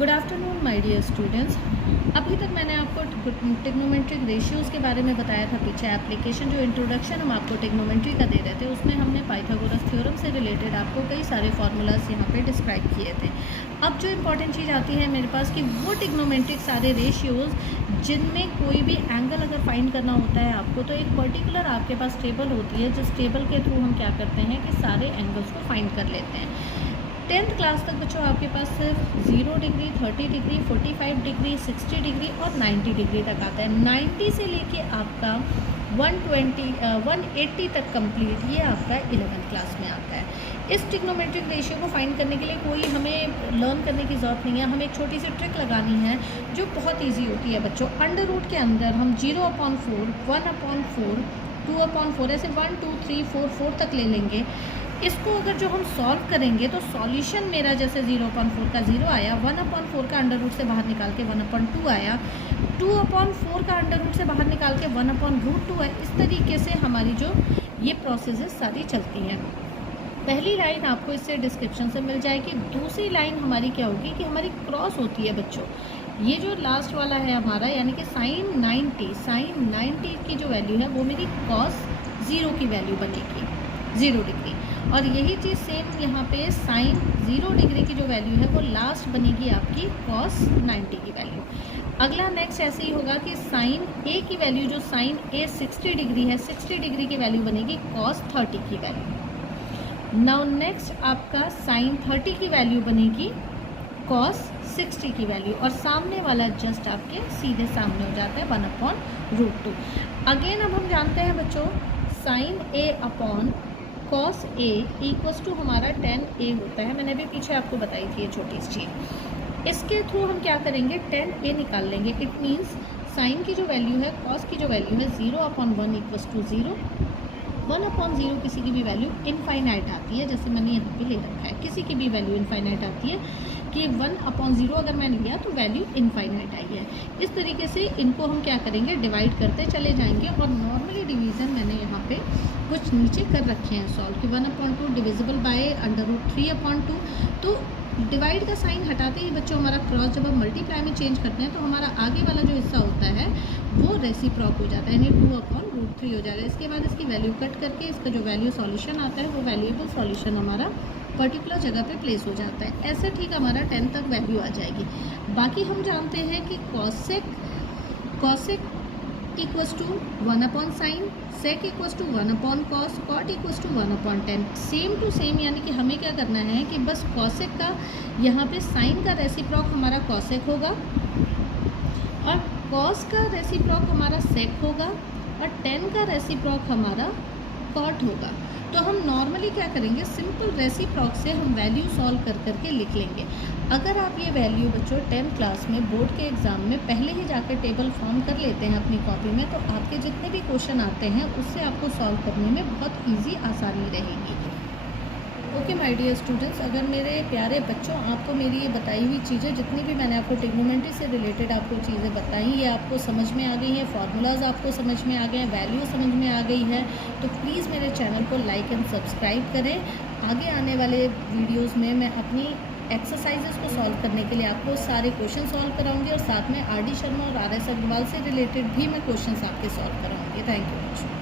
Good afternoon my dear students. अभी तक मैंने आपको टिग्नोमेट्रिक रेशियोज़ के बारे में बताया था। पीछे एप्लीकेशन जो इंट्रोडक्शन हम आपको टिग्नोमेट्री का दे रहे थे उसमें हमने पाइथागोरस थ्योरम से रिलेटेड आपको कई सारे फार्मूलाज यहाँ पे डिस्क्राइब किए थे। अब जो इम्पॉर्टेंट चीज़ आती है मेरे पास कि वो टिग्नोमेट्रिक सारे रेशियोज़ जिनमें कोई भी एंगल अगर फाइंड करना होता है आपको, तो एक पर्टिकुलर आपके पास टेबल होती है जिस टेबल के थ्रू हम क्या करते हैं कि सारे एंगल्स को फाइंड कर लेते हैं। 10th क्लास तक बच्चों आपके पास सिर्फ 0 डिग्री, 30 डिग्री, 45 डिग्री, 60 डिग्री और 90 डिग्री तक आता है। 90 से लेके आपका 180 तक कंप्लीट ये आपका 11th क्लास में आता है। इस ट्रिग्नोमेट्रिक रेशियो को फाइंड करने के लिए कोई हमें लर्न करने की ज़रूरत नहीं है। हमें एक छोटी सी ट्रिक लगानी है जो बहुत ईजी होती है बच्चों। अंडर रूट के अंदर हम 0/4, 1/4, 2/4 ऐसे 1, 2, 3, 4 तक ले लेंगे। इसको अगर जो हम सॉल्व करेंगे तो सॉल्यूशन मेरा जैसे 0/4 का 0 आया, 1/4 का अंडर रूट से बाहर निकाल के 1/2 आया, 2/4 का अंडर रूट से बाहर निकाल के 1/√2 है। इस तरीके से हमारी जो ये प्रोसेसेस सारी चलती हैं। पहली लाइन आपको इससे डिस्क्रिप्शन से मिल जाएगी। दूसरी लाइन हमारी क्या होगी कि हमारी क्रॉस होती है बच्चों। ये जो लास्ट वाला है हमारा यानी कि साइन 90 की जो वैल्यू है वो मेरी cos 0 की वैल्यू बनेगी, 0 डिग्री। और यही चीज़ सेम यहाँ पे साइन 0 डिग्री की जो वैल्यू है वो लास्ट बनेगी आपकी cos 90 की वैल्यू। अगला नेक्स्ट ऐसे ही होगा कि साइन ए की वैल्यू जो साइन ए 60 डिग्री है, 60 डिग्री की वैल्यू बनेगी cos 30 की वैल्यू। नाउ नेक्स्ट आपका साइन 30 की वैल्यू बनेगी cos 60 की वैल्यू, और सामने वाला जस्ट आपके सीधे सामने हो जाता है 1/√2। अगेन अब हम जानते हैं बच्चों sine A upon cos a equals to हमारा tan a होता है। मैंने अभी पीछे आपको बताई थी ये छोटी सी चीज़। इसके थ्रू हम क्या करेंगे, tan a निकाल लेंगे। इट मीन्स साइन की जो वैल्यू है, cos की जो वैल्यू है 0/1 इक्वल्स टू 0, 1/0 किसी की भी वैल्यू इनफाइनाइट आती है, जैसे मैंने यहाँ पे ले रखा है। किसी की भी वैल्यू इनफाइनाइट आती है कि 1/0 अगर मैंने लिया तो वैल्यू इनफाइनाइट आई है। इस तरीके से इनको हम क्या करेंगे, डिवाइड करते चले जाएंगे। और नॉर्मली डिवीज़न मैंने यहाँ पे कुछ नीचे कर रखे हैं सॉल्व कि 1/2 डिविजिबल बाय √3/2। तो डिवाइड का साइन हटाते ही बच्चों हमारा क्रॉस जब हम मल्टीप्लाई में चेंज करते हैं तो हमारा आगे वाला जो हिस्सा होता है वो रेसिप्रोक हो जाता है, यानी 2/√3 हो जाएगा। इसके बाद इसकी वैल्यू कट करके इसका जो वैल्यू सॉल्यूशन आता है वो वैल्यूएबल सॉल्यूशन हमारा पर्टिकुलर जगह पे प्लेस हो जाता है। ऐसे ठीक हमारा 10 तक वैल्यू आ जाएगी। बाकी हम जानते हैं कि cosec equals to 1/sin, sec equals to 1/cos, cot equals to 1/tan। Same to same, यानी कि हमें क्या करना है कि बस कॉसेक का यहाँ पे साइन का रेसिप्रोक हमारा कॉसेक होगा और कॉस का रेसिप्रोक हमारा सेक होगा और tan का रेसिप्रोक हमारा कॉट होगा। तो हम नॉर्मली क्या करेंगे, सिंपल रेसिप्रोक से हम वैल्यू सॉल्व कर करके लिख लेंगे। अगर आप ये वैल्यू बच्चों 10th क्लास में बोर्ड के एग्ज़ाम में पहले ही जाकर टेबल फॉर्म कर लेते हैं अपनी कॉपी में, तो आपके जितने भी क्वेश्चन आते हैं उससे आपको सॉल्व करने में बहुत ईजी आसानी रहेगी। ओके माय डियर स्टूडेंट्स, अगर मेरे प्यारे बच्चों आपको मेरी ये बताई हुई चीज़ें, जितनी भी मैंने आपको ट्रिग्नोमेट्री से रिलेटेड आपको चीज़ें बताई, ये आपको समझ में आ गई हैं, फार्मूलाज आपको समझ में आ गए हैं, वैल्यू समझ में आ गई है, तो प्लीज़ मेरे चैनल को लाइक एंड सब्सक्राइब करें। आगे आने वाले वीडियोज़ में मैं अपनी एक्सरसाइजेस को सॉल्व करने के लिए आपको सारे क्वेश्चन सॉल्व कराऊंगी और साथ में RD शर्मा और RS अग्रवाल से रिलेटेड भी मैं क्वेश्चंस आपके सॉल्व कराऊंगी। Thank you.